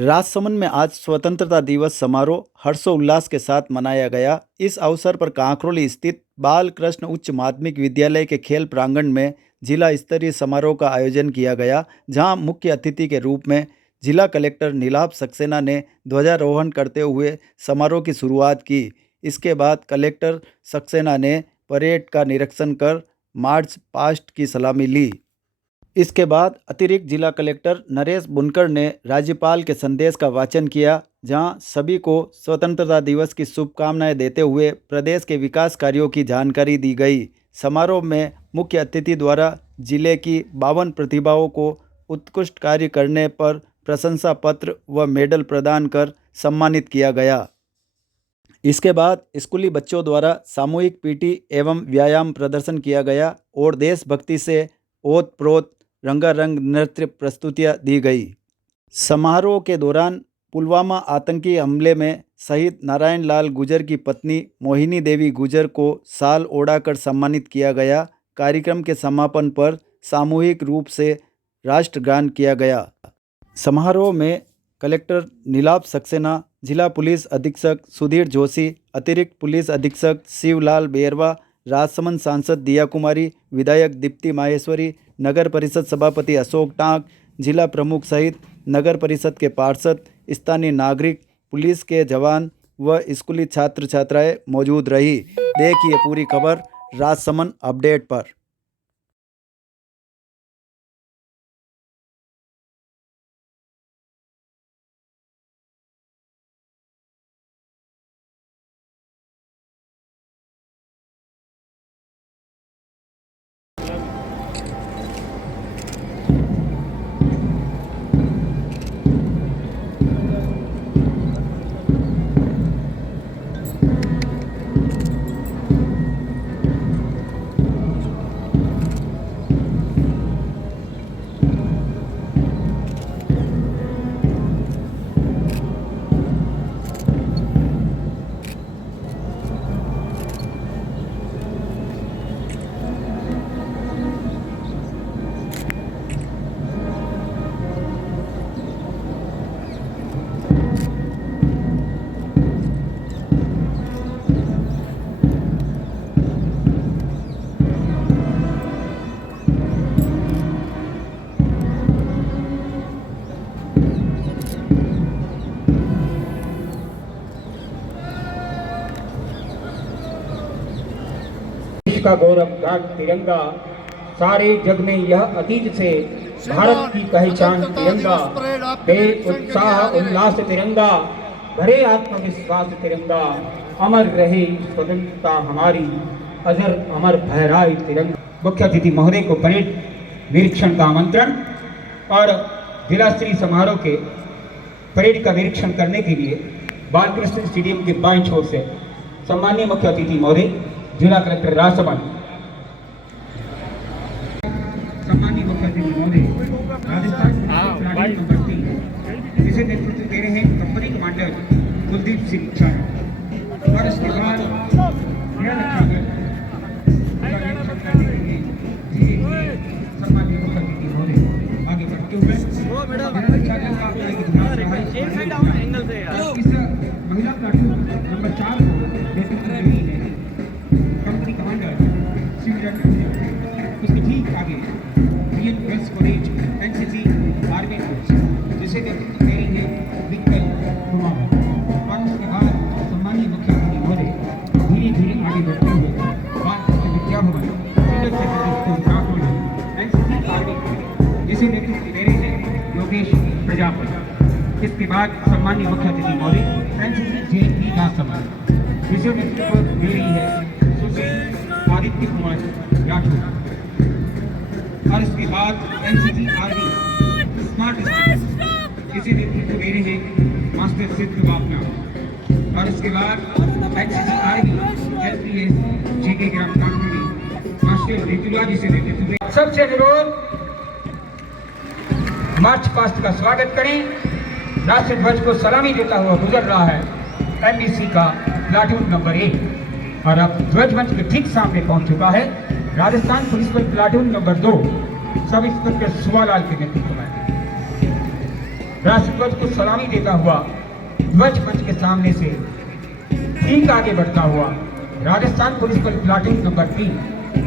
राजसमंद में आज स्वतंत्रता दिवस समारोह हर्षोल्लास के साथ मनाया गया। इस अवसर पर कांकरोली स्थित बाल कृष्ण उच्च माध्यमिक विद्यालय के खेल प्रांगण में जिला स्तरीय समारोह का आयोजन किया गया, जहां मुख्य अतिथि के रूप में जिला कलेक्टर नीलाभ सक्सेना ने ध्वजारोहण करते हुए समारोह की शुरुआत की। इसके बाद कलेक्टर सक्सेना ने परेड का निरीक्षण कर मार्च पास्ट की सलामी ली। इसके बाद अतिरिक्त जिला कलेक्टर नरेश बुनकर ने राज्यपाल के संदेश का वाचन किया, जहां सभी को स्वतंत्रता दिवस की शुभकामनाएं देते हुए प्रदेश के विकास कार्यों की जानकारी दी गई। समारोह में मुख्य अतिथि द्वारा जिले की 52 प्रतिभाओं को उत्कृष्ट कार्य करने पर प्रशंसा पत्र व मेडल प्रदान कर सम्मानित किया गया। इसके बाद स्कूली बच्चों द्वारा सामूहिक पीटी एवं व्यायाम प्रदर्शन किया गया और देशभक्ति से ओत प्रोत रंगारंग नृत्य प्रस्तुतियां दी गई। समारोह के दौरान पुलवामा आतंकी हमले में शहीद नारायण लाल गुजर की पत्नी मोहिनी देवी गुजर को शाल ओढ़ाकर सम्मानित किया गया। कार्यक्रम के समापन पर सामूहिक रूप से राष्ट्रगान किया गया। समारोह में कलेक्टर नीलाभ सक्सेना, जिला पुलिस अधीक्षक सुधीर जोशी, अतिरिक्त पुलिस अधीक्षक शिवलाल बेरवा, राजसमंद सांसद दिया कुमारी, विधायक दीप्ति माहेश्वरी, नगर परिषद सभापति अशोक टांक, जिला प्रमुख सहित नगर परिषद के पार्षद, स्थानीय नागरिक, पुलिस के जवान व स्कूली छात्र छात्राएं मौजूद रही। देखिए पूरी खबर राजसमंद अपडेट पर। देश का गौरव गान तिरंगा, सारे जग में यह अतीत से भारत की पहचान तिरंगा, बे उत्साह उल्लास तिरंगा, भरे आत्मविश्वास तिरंगा, अमर रहे स्वतंत्रता हमारी, अजर अमर फहराए तिरंगा। मुख्य अतिथि महोदय को परेड निरीक्षण का आमंत्रण और जिला स्तरीय समारोह के परेड का निरीक्षण करने के लिए बालकृष्ण स्टेडियम के बाईं छोर से सम्माननीय मुख्य अतिथि महोदय जिला कलेक्टर राजसमंद, सम्माननीय मुख्य अतिथि महोदय राजस्थान प्लाटून नंबर 3 जिसे नेतृत्व दे रहे हैं कंपनी कमांडर कुलदीप सिंह चार और इसके बाद सम्माननीय मुख्य अतिथि महोदय आगे बढ़ते हुए इस महिला प्लाटून नंबर 4 को नेतृत्व दे रही है कंपनी कमांडर उसके ठीक आगे real girls college NCC army force जिसे नेतृत्व दे रही है विकल कुमार और उसके बाद सम्माननीय मुख्य अतिथि महोदय धीरे धीरे आगे बढ़ते हुए बाल Vidya Bhavan senior secondary school Kakul NCC army force जिसे नेतृत्व दे रहे हैं योगेश प्रजापति। इसके बाद सम्माननीय मुख्य अतिथि महोदय एनसीसी जेपी राजसमंद जिसे नेतृत्व दे रही है आदित्य कुमार राठौर और इसके बाद एनसीसी आर्मी स्मार्ट इसे नेतृत्व दे रहे हैं मास्टर सिद्ध बापना और इसके बाद एनसीसी आर्मी एलपीएस जेके ग्राम कांकरी मास्टर ऋतुला जी से नेतृत्व दे। सबसे अनुरोध मार्च पास्ट का स्वागत करें। राष्ट्रीय ध्वज को सलामी देता हुआ गुजर रहा है एमबीसी का प्लाटून नंबर 1 और अब ध्वज मंच के ठीक सामने पहुंच चुका है राजस्थान पुलिस बल platoon number 2 sub inspector Suwalal के नेतृत्व में। राष्ट्रध्वज को सलामी देता हुआ ध्वज मंच के सामने से ठीक आगे बढ़ता हुआ राजस्थान पुलिस बल platoon number 3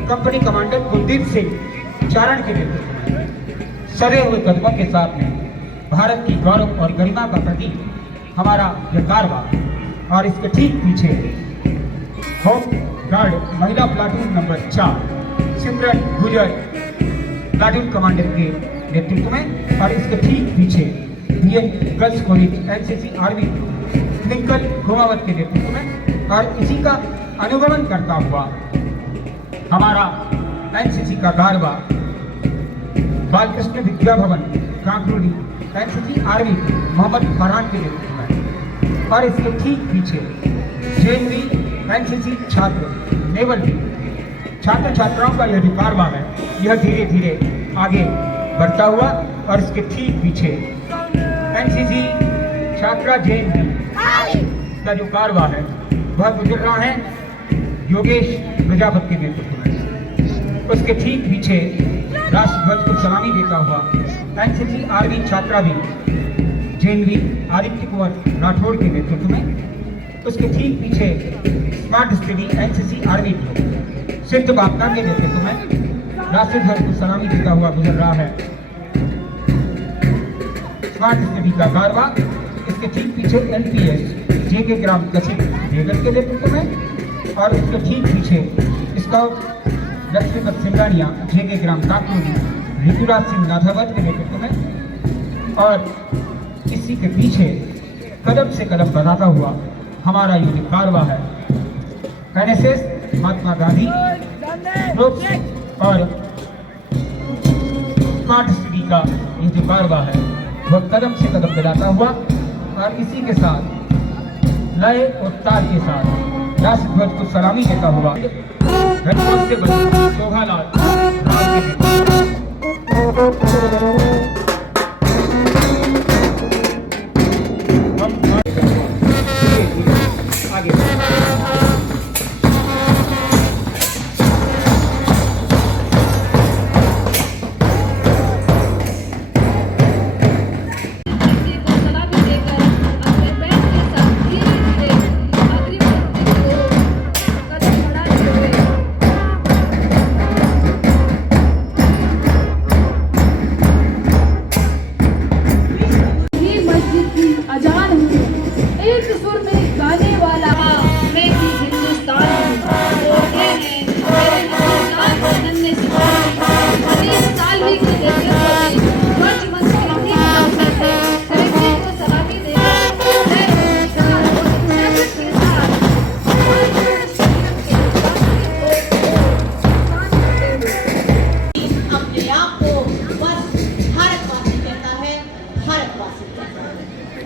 company commander Kuldeep Singh Charan के नेतृत्व में सजे हुए कदमों के साथ में भारत की गौरव और गरिमा का प्रतीक हमारा यह कारवा और इसके ठीक पीछे होम गार्ड महिला प्लाटून नंबर 4 सिमरन गुजर प्लाटून कमांडर के नेतृत्व में और इसके ठीक पीछे BN girls college NCC army Twinkle Ghumawat के नेतृत्व में और इसी का अनुगमन करता हुआ हमारा एनसीसी का गारवा बालकृष्ण विद्या भवन कांकरोली एनसीसी आर्मी मोहम्मद फरहान के नेतृत्व में और इसके ठीक पीछे जेएनवी एनसीसी छात्र नेवल छात्र छात्राओं का यह जो कारवा है यह धीरे धीरे आगे बढ़ता हुआ और इसके ठीक पीछे एनसीसी छात्रा जेएनवी का जो कारवा है वह गुजर रहा है योगेश प्रजापति के नेतृत्व में। उसके ठीक पीछे राष्ट्रध्वज को सलामी देता हुआ एनसीसी आर्मी छात्रा भी जेएनवी आदित्य कुमार राठौड़ के नेतृत्व में। उसके ठीक पीछे स्मार्ट स्टडी एनसीसी आर्मी सिद्ध बागता के नेतृत्व में राष्ट्रध्वज को सलामी देता हुआ गुजर रहा है स्मार्ट स्टडी का कारवा। इसके ठीक पीछे एनपीएस जेके ग्राम कसिब बेगल के नेतृत्व में और उसके ठीक पीछे स्काउट लक्ष्मीपत सिंगानिया जेके ग्राम काकरोली ऋतुराज सिंह नाथावत के नेतृत्व में और इसी के पीछे कदम से कदम बढ़ाता हुआ हमारा ये कारवा है एनएसएस महात्मा गांधी ग्रुप और स्मार्ट सिटी का ये जो कारवा है वह कदम से कदम बढ़ाता हुआ और इसी के साथ लय और ताल के साथ राष्ट्रध्वज को सलामी देता हुआ हेड कांस्टेबल शोभालाल राव के आगे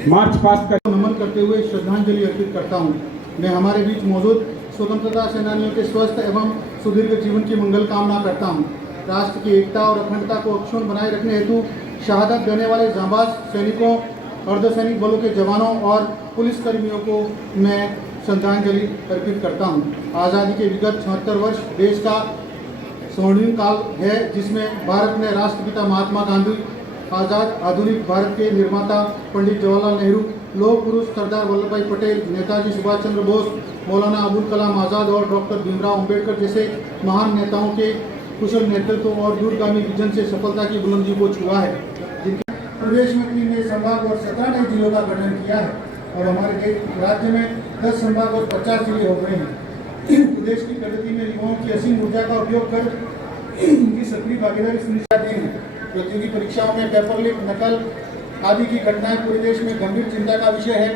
मार्च पास कर नमन करते हुए श्रद्धांजलि अर्पित करता हूं। मैं हमारे बीच मौजूद स्वतंत्रता सेनानियों के स्वस्थ एवं सुदीर्घ जीवन की मंगल कामना करता हूं। राष्ट्र की एकता और अखंडता को अक्षुण्ण बनाए रखने हेतु शहादत देने वाले जांबाज सैनिकों, अर्धसैनिक बलों के जवानों और पुलिसकर्मियों को मैं श्रद्धांजलि अर्पित करता हूं। आज़ादी के विगत 76 वर्ष देश का स्वर्णिम काल है, जिसमें भारत ने राष्ट्रपिता महात्मा गांधी, आज़ाद आधुनिक भारत के निर्माता पंडित जवाहरलाल नेहरू, लोह पुरुष सरदार वल्लभ भाई पटेल, नेताजी सुभाष चंद्र बोस, मौलाना अबुल कलाम आज़ाद और डॉक्टर भीमराव अंबेडकर जैसे महान नेताओं के कुशल नेतृत्व और दूरगामी विजन से सफलता की बुलंदी को छुआ है। जिनके प्रदेश में 3 नए संभाग और 17 नए जिलों का गठन किया है और हमारे राज्य में 10 संभाग और 50 जिले हो गए हैं। प्रदेश की प्रगति में युवाओं की असीम ऊर्जा का उपयोग कर उनकी सक्रिय भागीदारी सुनिश्चित दी है। प्रतियोगी परीक्षाओं में पेपर लीक, नकल आदि की घटनाएं पूरे देश में गंभीर चिंता का विषय है।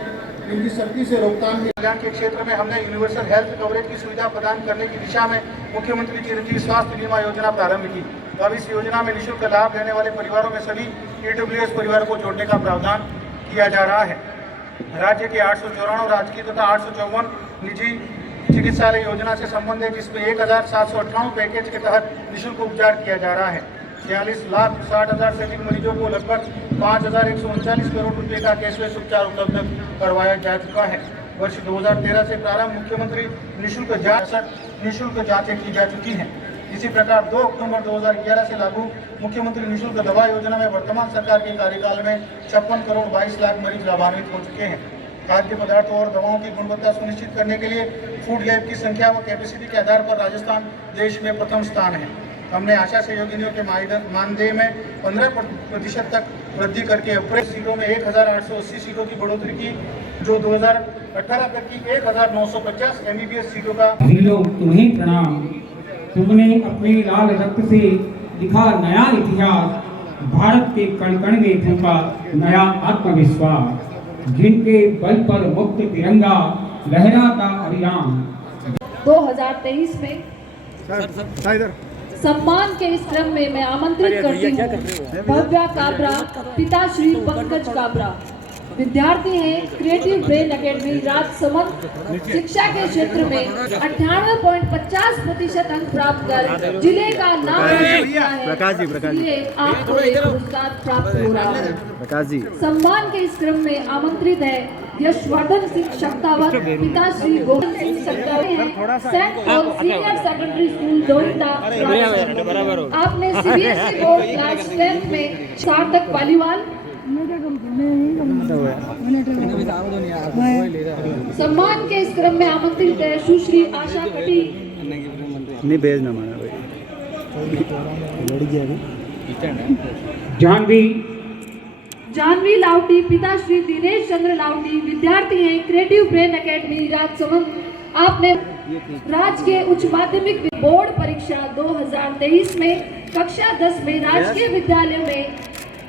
इनकी सख्ती से रोकथाम के क्षेत्र में हमने यूनिवर्सल हेल्थ कवरेज की सुविधा प्रदान करने की दिशा में मुख्यमंत्री चिरंजीवी स्वास्थ्य बीमा योजना प्रारंभ की। तो अब इस योजना में निःशुल्क लाभ लेने वाले परिवारों में सभी EWS परिवारों को जोड़ने का प्रावधान किया जा रहा है। राज्य के 894 राजकीय तथा 854 निजी चिकित्सालय योजना से संबंध है, जिसमें 1758 पैकेज के तहत निःशुल्क उपचार किया जा रहा है। 46,60,000 से अधिक मरीजों को लगभग 5,139 करोड़ रुपए का कैशलेस उपचार उपलब्ध करवाया जा चुका है। वर्ष 2013 से प्रारंभ मुख्यमंत्री निःशुल्क जांचें की जा चुकी हैं। इसी प्रकार 2 अक्टूबर 2011 से लागू मुख्यमंत्री निःशुल्क दवा योजना में वर्तमान सरकार के कार्यकाल में 56 करोड़ 22 लाख मरीज लाभान्वित हो चुके हैं। खाद्य पदार्थों और दवाओं की गुणवत्ता सुनिश्चित करने के लिए फूड लैब की संख्या व कैपेसिटी के आधार पर राजस्थान देश में प्रथम स्थान है। हमने आशा सहयोगिनियों के मानदेय में 15% तक वृद्धि करके अप्रैल सीटों में 1880 सीटों की बढ़ोतरी की, जो 2018 तक की 1950 MBBS सीटों का। वीरों तुम्हें प्रणाम, तुमने अपने लाल रक्त से लिखा नया इतिहास, भारत के कण कण में फूंका नया आत्मविश्वास, जिनके बल पर मुक्त तिरंगा लहराता अभियान। 2023 में सम्मान के इस क्रम में मैं आमंत्रित करती हूँ भव्या काबरा, पिता श्री पंकज काबरा। विद्यार्थी हैं क्रिएटिव ब्रेन एकेडमी राजसमंद। शिक्षा के क्षेत्र में 98.50% अंक प्राप्त कर जिले का नाम रोशन किया है। इसलिए आपको एक पुरस्कार प्राप्त हो रहा है। सम्मान के इस क्रम में आमंत्रित है यशवर्धन सिंह शक्तावत, पिता श्री गोविंद सिंह शक्तावत हैं, Saint Paul senior secondary school Doranda. आपने CBSE बोर्ड क्लास 10 में सार्थक पालीवाल। सम्मान के इस क्रम में आमंत्रित है सुश्री आशा कटी। नहीं भेजना माना जानवी लाउटी, पिता श्री दिनेश चंद्र लाउटी। विद्यार्थी हैं क्रिएटिव ब्रेन एकेडमी राजसमंद। आपने राजकीय उच्च माध्यमिक बोर्ड परीक्षा 2023 में कक्षा 10 में राजकीय विद्यालय में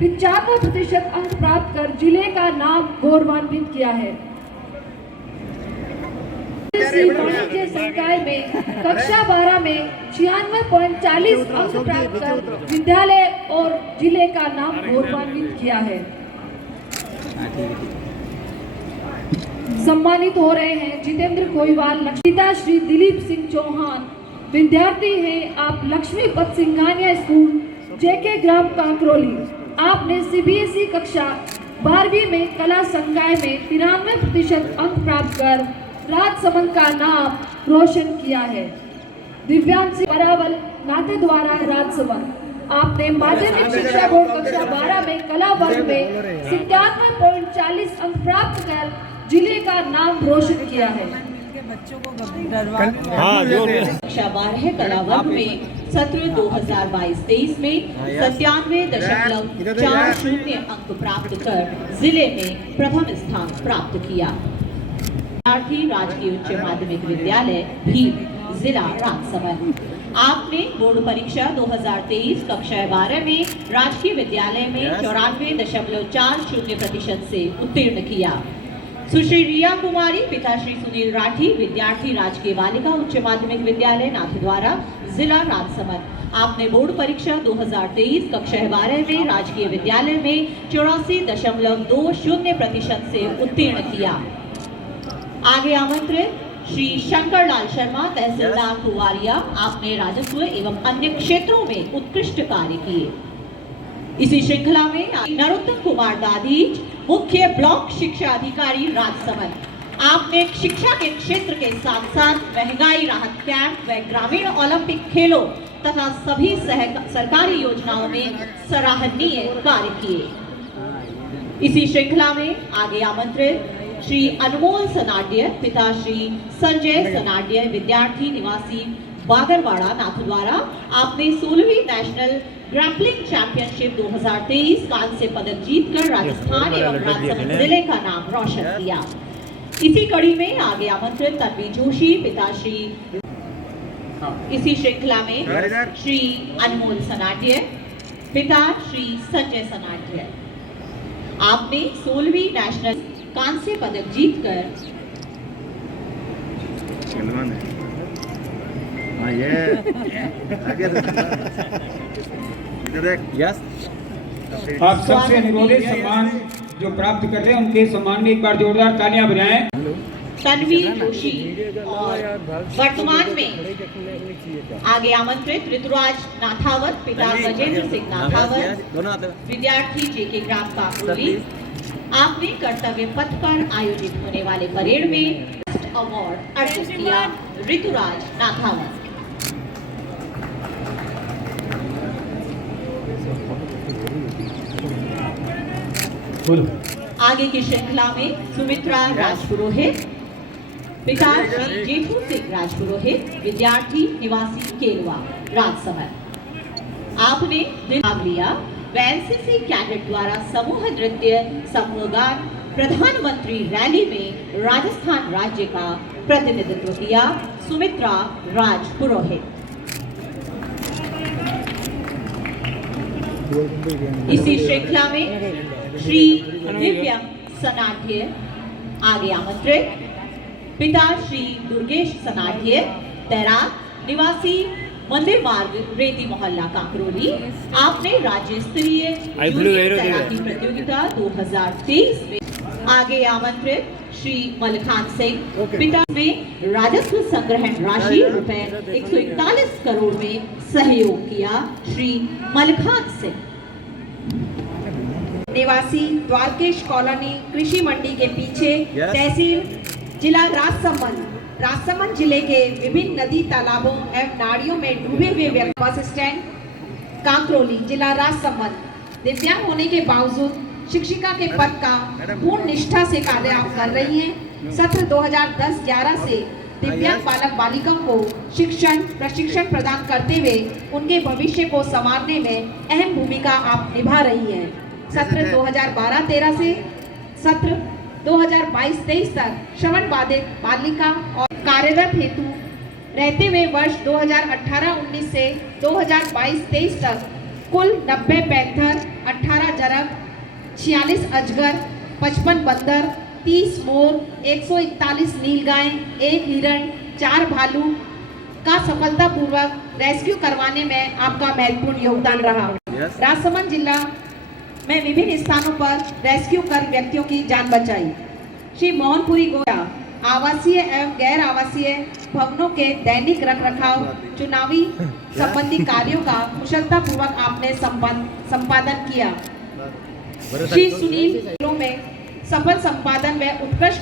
95% अंक प्राप्त कर जिले का नाम गौरवान्वित किया है। वाणिज्य संकाय में कक्षा 12 में 96.40 अंक प्राप्त कर विद्यालय और जिले का नाम गौरवान्वित किया है। सम्मानित हो रहे हैं जितेंद्र कोईवाल, पिता श्री दिलीप सिंह चौहान। विद्यार्थी हैं आप लक्ष्मीपत सिंघानिया स्कूल, JK ग्राम कांकरोली। आपने CBSE कक्षा 12वीं में कला संकाय में 93% अंक प्राप्त कर राजसमंद का नाम रोशन किया है। दिव्यांशी परावल, नाथद्वारा, राजसमंद। आपने माध्यमिक शिक्षा बोर्ड कक्षा 12 में कला वर्ग में 97.40 अंक प्राप्त कर जिले का नाम रोशन किया है। कक्षा 12 कला वर्ग में सत्र 2022-23 में 97.40 अंक प्राप्त कर जिले में प्रथम स्थान प्राप्त किया। विद्यार्थी राजकीय उच्च माध्यमिक विद्यालय भीम, जिला राजसमंद। आपने बोर्ड परीक्षा 2023 कक्षा 12 में राजकीय विद्यालय में 94.40% से उत्तीर्ण किया। सुश्री रिया कुमारी, पिता श्री सुनील राठी। विद्यार्थी राजकीय बालिका उच्च माध्यमिक विद्यालय नाथद्वारा, जिला राजसमंद। आपने बोर्ड परीक्षा 2023 कक्षा 12 में राजकीय विद्यालय में 84.20% से उत्तीर्ण किया। आगे आमंत्रित श्री शंकर लाल शर्मा, तहसीलदार कुवारिया। आपने राजस्व एवं अन्य क्षेत्रों में उत्कृष्ट कार्य किए। इसी श्रृंखला में नरोत्तम कुमार दादीज, मुख्य ब्लॉक शिक्षा अधिकारी राजसमंद। आपने शिक्षा के क्षेत्र के साथ साथ महंगाई राहत कैंप व ग्रामीण ओलंपिक खेलों तथा सभी सरकारी योजनाओं में सराहनीय कार्य किए। इसी श्रृंखला में आगे आमंत्रित श्री अनमोल सनाड्य, पिता श्री संजय सनाड्य। विद्यार्थी निवासी बागरवाड़ा, नाथद्वारा। आपने 16वीं नेशनल ग्रैपलिंग चैंपियनशिप 2023 कांस्य पदक जीतकर राजस्थान एवं राजसमंद जिले का नाम रोशन किया। इसी कड़ी में आगे आमंत्रित तन्वी जोशी, पिता श्री। इसी श्रृंखला में श्री अनमोल सनाड्य, पिता श्री संजय सनाड्य। आपने 16वीं नेशनल कांस्य पदक जीतकर आप सबसे अनुरोध है सम्मान जो प्राप्त कर रहे हैं उनके सम्मान में एक बार जोरदार तालियां बजाएं। तन्वी जोशी और वर्तमान में आगे आमंत्रित ऋतुराज नाथावत, पिता गजेंद्र सिंह नाथावत। विद्यार्थी JK ग्राम कांकरोली। आपने कर्तव्य पथ पर आयोजित होने वाले परेड में फर्स्ट अवार्ड अर्जित किया। ऋतुराज नाथावत। आगे की श्रृंखला में सुमित्रा राजपुरोहित, पिता श्री जेठू सिंह राजपुरोहित, विद्यार्थी निवासी केलवा, राजसमंद। आपने भाग लिया व एनसीसी कैडेट द्वारा समूह नृत्य, समूह गान, प्रधानमंत्री रैली में राजस्थान राज्य का प्रतिनिधित्व किया। सुमित्रा राजपुरोहित। इसी श्रृंखला में श्री दिव्या सनाढ्य आगे आमंत्रित, पिता श्री दुर्गेश सनाढ्य, तैराक, निवासी मंदिर मार्ग, रेती मोहल्ला, कांकरोली। आपने राज्य स्तरीय जूनियर तैराकी प्रतियोगिता 2023 में आगे आमंत्रित श्री मलखान सिंह, पिता में राजस्व संग्रहण राशि रुपए 141 करोड़ में सहयोग किया। श्री मलखान सिंह निवासी द्वारकेश कॉलोनी, कृषि मंडी के पीछे, तहसील जिला राजसमंद जिले के विभिन्न नदी, तालाबों एवं नालियों में डूबे हुए व्यक्ति। बस स्टैंड कांकरोली, जिला राजसमंद। दिव्यांग होने के बावजूद शिक्षिका के पद का पूर्ण निष्ठा से कार्य आप कर रही हैं। सत्र 2010-11 से दिव्यांग बालक बालिकाओं को प्रशिक्षण प्रदान करते हुए उनके भविष्य को संवारने में अहम भूमिका आप निभा रही हैं। सत्र 2012-13 से सत्र 2022-23 तक श्रवण बाधित बालिका और कार्यरत हेतु रहते हुए वर्ष 2018-19 से 2022-23 तक कुल 90 पैंथर, 18 जरग, 46 अजगर, 55 बंदर, 30 मोर, 141 नीलगाय, 1 हिरण, 4 भालू का सफलतापूर्वक रेस्क्यू करवाने में आपका महत्वपूर्ण योगदान रहा। राजसमंद जिला में विभिन्न स्थानों पर रेस्क्यू कर व्यक्तियों की जान बचाई। श्री मोहनपुरी गोया आवासीय एवं गैर आवासीय भवनों के दैनिक रखरखाव, चुनावी संबंधी कार्यों का कुशलतापूर्वक आपने संपादन किया। श्री सुनील में सफल संपादन व उत्कृष्ट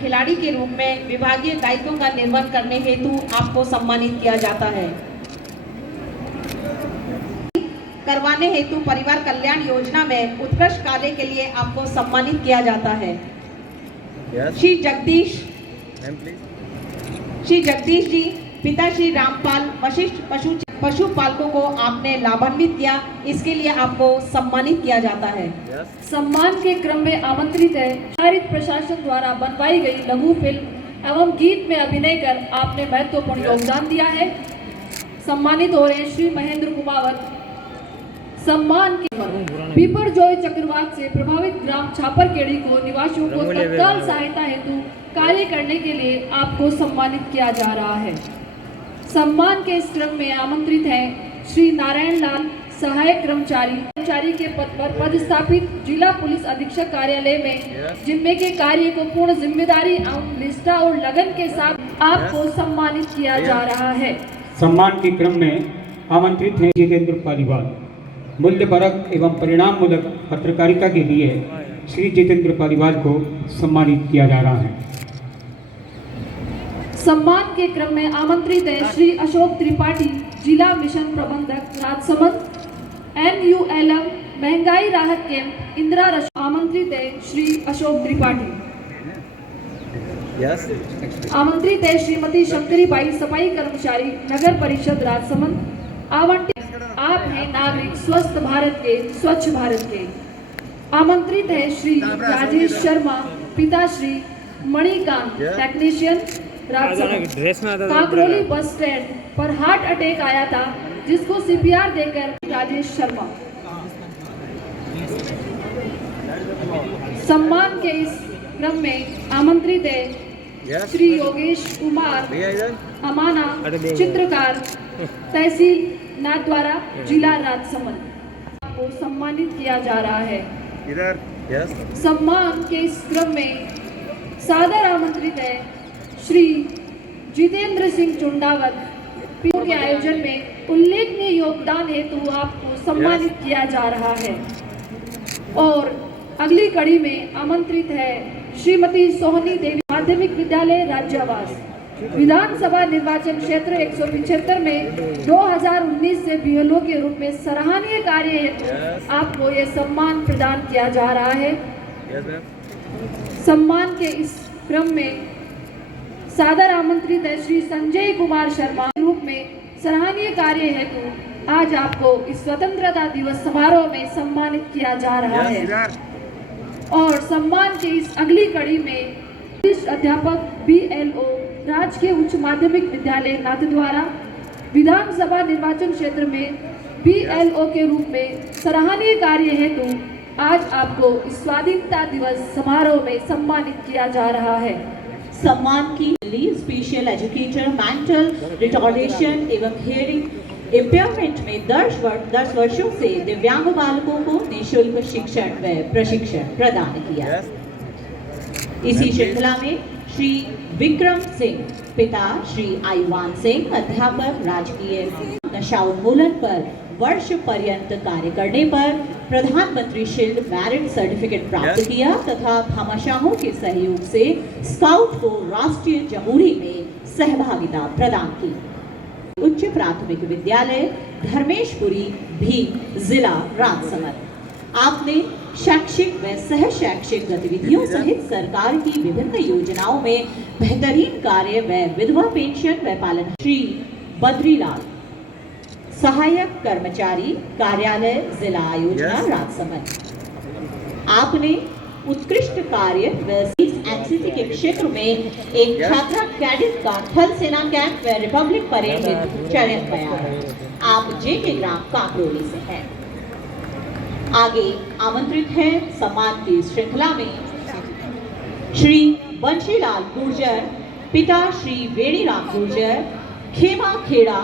खिलाड़ी के रूप में विभागीय दायित्वों का निर्वहन करने हेतु आपको सम्मानित किया जाता है। करवाने हेतु परिवार कल्याण योजना में उत्कृष्ट कार्य के लिए आपको सम्मानित किया जाता है। श्री जगदीश जी, पिता श्री रामपाल वशिष्ठ पशुपालकों को आपने लाभान्वित किया, इसके लिए आपको सम्मानित किया जाता है। सम्मान के क्रम में आमंत्रित है आधारित प्रशासन द्वारा बनवाई गई लघु फिल्म एवं गीत में अभिनय कर आपने महत्वपूर्ण योगदान दिया है। सम्मानित हो रहे श्री महेंद्र कुमावत। सम्मान के बिपरजॉय चक्रवात से प्रभावित ग्राम छापरखेड़ी को निवासियों को तत्काल सहायता हेतु कार्य करने के लिए आपको सम्मानित किया जा रहा है। सम्मान के इस क्रम में आमंत्रित हैं श्री नारायण लाल, सहायक कर्मचारी के पद पर पदस्थापित जिला पुलिस अधीक्षक कार्यालय में, जिम्मे के कार्य को पूर्ण जिम्मेदारी एवं निष्ठा और लगन के साथ आपको सम्मानित किया जा रहा है। सम्मान के क्रम में आमंत्रित हैं जितेंद्र पालीवाल। मूल्यपरक एवं परिणाममूलक पत्रकारिता के लिए श्री जितेंद्र पालीवाल को सम्मानित किया जा रहा है। सम्मान के क्रम में आमंत्रित है श्री अशोक त्रिपाठी, जिला मिशन प्रबंधक, राजसमंद। NULM महंगाई राहत कैंप इंदिरा रसोई। आमंत्रित है श्री अशोक त्रिपाठी। आमंत्रित है श्रीमती शंकरीबाई, सफाई कर्मचारी, नगर परिषद, राजसमंद। आवंटित आप हैं नागरिक स्वस्थ भारत के, स्वच्छ भारत के। आमंत्रित है श्री राजेश शर्मा, पिता Shri Manikant, technician, Rajsamand. Kankroli bus stand पर हार्ट अटैक आया था, जिसको CPR देकर राजेश शर्मा। सम्मान के इस क्रम में आमंत्रित है श्री योगेश कुमार अमाना, चित्रकार, तहसील नाथद्वारा, जिला राजसमंद को सम्मानित किया जा रहा है। सम्मान के इस क्रम में सादर आमंत्रित है श्री जितेंद्र सिंह चुंडावत के आयोजन में उल्लेखनीय योगदान हेतु आपको सम्मानित किया जा रहा है। और अगली कड़ी में आमंत्रित है श्रीमती सोहनी देवी, माध्यमिक विद्यालय राज्यावास, विधानसभा निर्वाचन क्षेत्र 175 में 2019 से बीएलओ के रूप में सराहनीय कार्य हेतु आपको ये सम्मान प्रदान किया जा रहा है। सम्मान के इस क्रम में सादर आमंत्रित है श्री संजय कुमार शर्मा के रूप में सराहनीय कार्य हेतु आज आपको इस स्वतंत्रता दिवस समारोह में सम्मानित किया जा रहा है। और सम्मान की इस अगली कड़ी में अध्यापक बीएलओ राजकीय उच्च माध्यमिक विद्यालय नाथद्वारा विधानसभा निर्वाचन क्षेत्र में बीएलओ के रूप में सराहनीय कार्य हेतु आज आपको इस स्वाधीनता दिवस समारोह में सम्मानित किया जा रहा है। सम्मान की स्पेशल एजुकेटर मेंटल रिटार्डेशन एवं हियरिंग इम्पेयरमेंट में 10 वर्षों से दिव्यांग बालकों को निःशुल्क शिक्षण व प्रशिक्षण प्रदान किया। इसी श्रृंखला में श्री विक्रम सिंह पिता श्री आईवान सिंह अध्यापक राजकीय नशा उन्मूलन पर वर्ष पर्यंत कार्य करने पर प्रधानमंत्री शील्ड मेरिट सर्टिफिकेट प्राप्त किया तथा भामाशाहों के सहयोग से स्काउट को राष्ट्रीय जमूरी में सहभागिता प्रदान की। उच्च प्राथमिक विद्यालय धर्मेशपुरी भी जिला राजसमंद आपने शैक्षिक व सह शैक्षिक गतिविधियों सहित सरकार की विभिन्न योजनाओं में बेहतरीन कार्य व विधवा पेंशन व पालन। श्री बद्रीलाल सहायक कर्मचारी कार्यालय जिला आयोजना राजसमंद आपने उत्कृष्ट कार्य व एनसीसी के क्षेत्र में एक छात्रा कैडेट का थल सेना कैंप व रिपब्लिक परेड में चयन किया है। आप जेके ग्राम काकरोली से हैं। आगे आमंत्रित है सम्मान की श्रृंखला में श्री बंशीलाल गुर्जर पिता श्री वेणीराम गुर्जर खेमा खेड़ा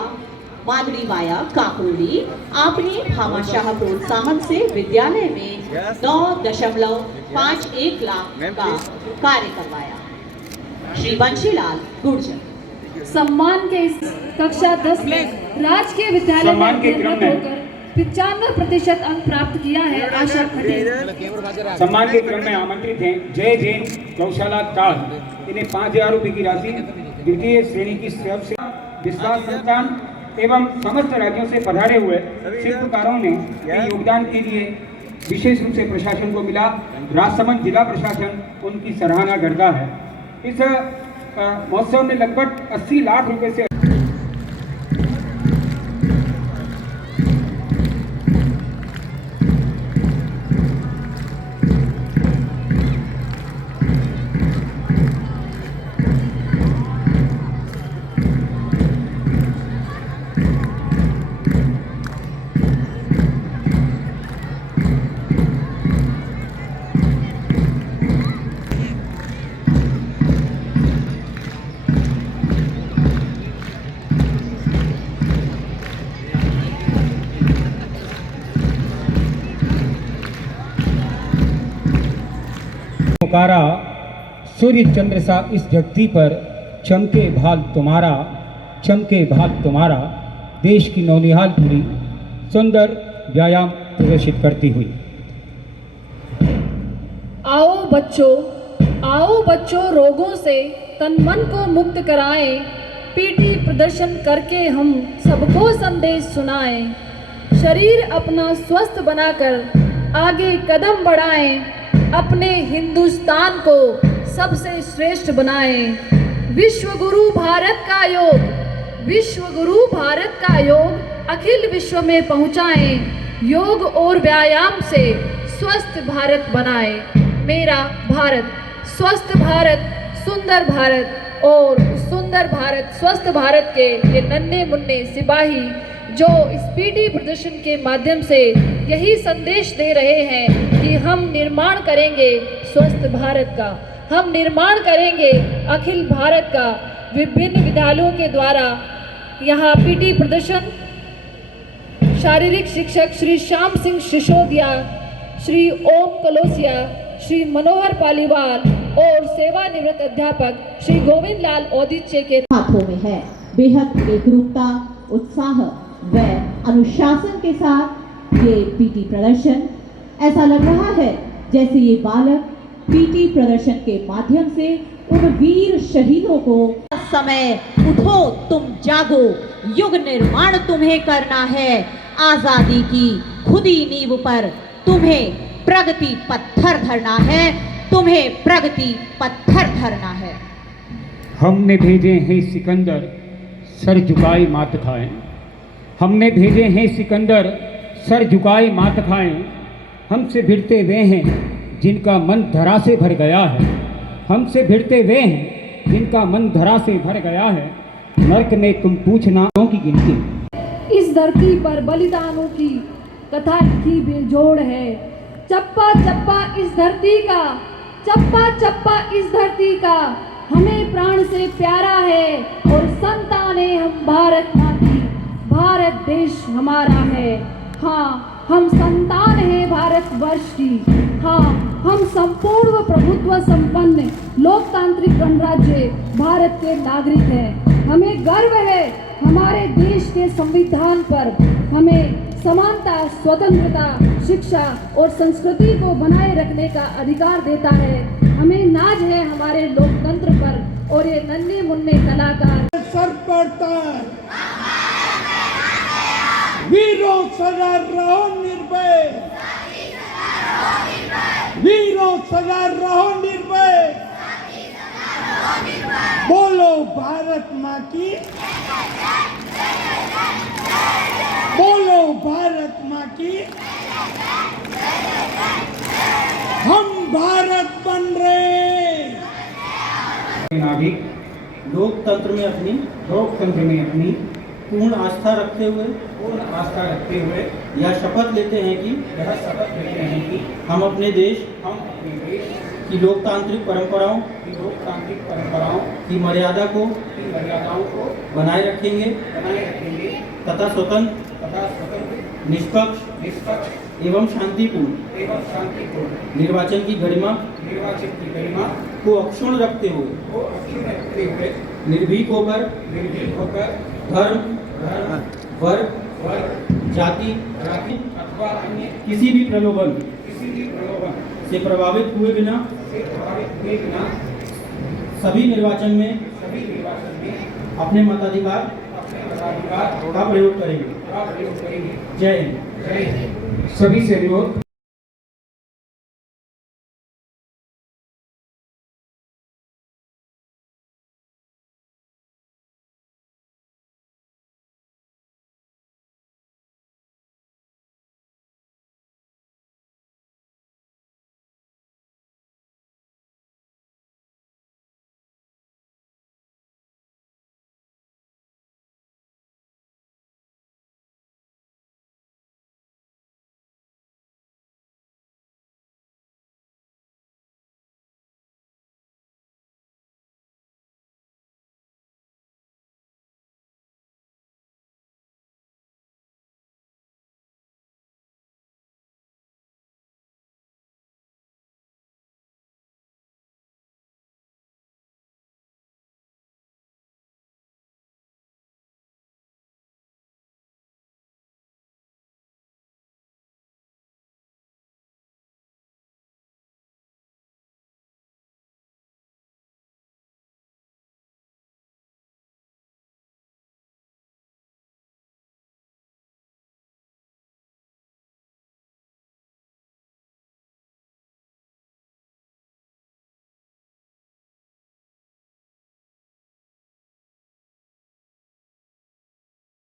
मादड़ी वाया काकरोली आपने भामाशाह प्रोत्साहन से विद्यालय में 9.51 लाख का कार्य करवाया। श्री बंशीलाल गुर्जर सम्मान के इस कक्षा 10 में राजकीय विद्यालय में अध्ययनरत होकर 95% अंक प्राप्त किया है। आशा खटे सम्मान के क्रम में आमंत्रित हैं जय जैन गौशाला ताल, इन्हें 5,000 रुपये की राशि द्वितीय श्रेणी की तरफ से विश्वास संस्थान एवं समस्त राज्यों से पधारे हुए शिल्पकारों ने योगदान के लिए विशेष रूप से प्रशासन को मिला। राजसमंद जिला प्रशासन उनकी सराहना करता है। इस महोत्सव में लगभग 80 लाख रुपए से पुकारा सूर्य चंद्र सा इस जगती पर चमके भाल तुम्हारा, चमके भाल तुम्हारा, देश की नौनिहालपुरी सुंदर व्यायाम प्रदर्शित करती हुई। आओ बच्चों रोगों से तन मन को मुक्त कराएं, पीटी प्रदर्शन करके हम सबको संदेश सुनाएं। शरीर अपना स्वस्थ बनाकर आगे कदम बढ़ाएं, अपने हिंदुस्तान को सबसे श्रेष्ठ बनाएं। विश्व गुरु भारत का योग अखिल विश्व में पहुंचाएं। योग और व्यायाम से स्वस्थ भारत बनाएं। मेरा भारत स्वस्थ भारत, सुंदर भारत और सुंदर भारत स्वस्थ भारत के ये नन्हे मुन्ने सिपाही जो इस पीटी प्रदर्शन के माध्यम से यही संदेश दे रहे हैं कि हम निर्माण करेंगे स्वस्थ भारत का, हम निर्माण करेंगे अखिल भारत का। विभिन्न विद्यालयों के द्वारा यहाँ पीटी प्रदर्शन शारीरिक शिक्षक श्री श्याम सिंह सिसोदिया, श्री ओम कलोसिया, श्री मनोहर पालीवाल और सेवानिवृत्त अध्यापक श्री गोविंद लाल औदिच्य के हाथों में है। बेहद एकरूपता, उत्साह व अनुशासन के साथ ये पीटी प्रदर्शन ऐसा लग रहा है जैसे ये बालक पीटी प्रदर्शन के माध्यम से उन वीर शहीदों को समय, उठो तुम जागो, युग निर्माण तुम्हें करना है, आजादी की खुदी नींव पर तुम्हें प्रगति पत्थर धरना है, तुम्हें प्रगति पत्थर धरना है। हमने भेजे हैं सिकंदर, सर झुकाए मात खाएं। हमने भेजे हैं सिकंदर, सर झुकाए मात खाएं। हमसे भिड़ते वे हैं जिनका मन धरा से भर गया है। हमसे भिड़ते वे हैं जिनका मन धरा से भर गया है। नर्क में तुम पूछना की गिनती। इस धरती पर बलिदानों की कथा लिखी बेजोड़ है। चप्पा चप्पा इस धरती का, चप्पा चप्पा इस धरती का हमें प्राण से प्यारा है, और संतान है हम भारत माँ की, भारत देश हमारा है। हाँ, हम संतान हैं भारत वर्ष की। हाँ, हम संपूर्ण प्रभुत्व संपन्न लोकतांत्रिक गणराज्य भारत के नागरिक हैं। हमें गर्व है हमारे देश के संविधान पर। हमें समानता, स्वतंत्रता, शिक्षा और संस्कृति को बनाए रखने का अधिकार देता है। हमें नाज है हमारे लोकतंत्र पर, और ये नन्हे मुन्ने कलाकार सर पड़ता है। वीरों सदा रहो निर्भय, वीरों सदा रहो निर्भय। बोलो भारत माँ की, बोलो भारत माँ की। हम भारत बन रहे। नागरिक लोकतंत्र में अपनी पूर्ण आस्था रखते हुए यह शपथ लेते हैं कि हम अपने देश की लोकतांत्रिक परंपराओं की मर्यादाओं को बनाए रखेंगे तथा स्वतंत्र, निष्पक्ष एवं शांतिपूर्ण निर्वाचन की गरिमा को अक्षुण्ण रखते हुए निर्भीक होकर धर्म, वर्ग, जाति अथवा अन्य किसी भी प्रलोभन से प्रभावित हुए बिना सभी निर्वाचन में अपने मताधिकार का प्रयोग करेंगे। जय हिंद। सभी से अनुरोध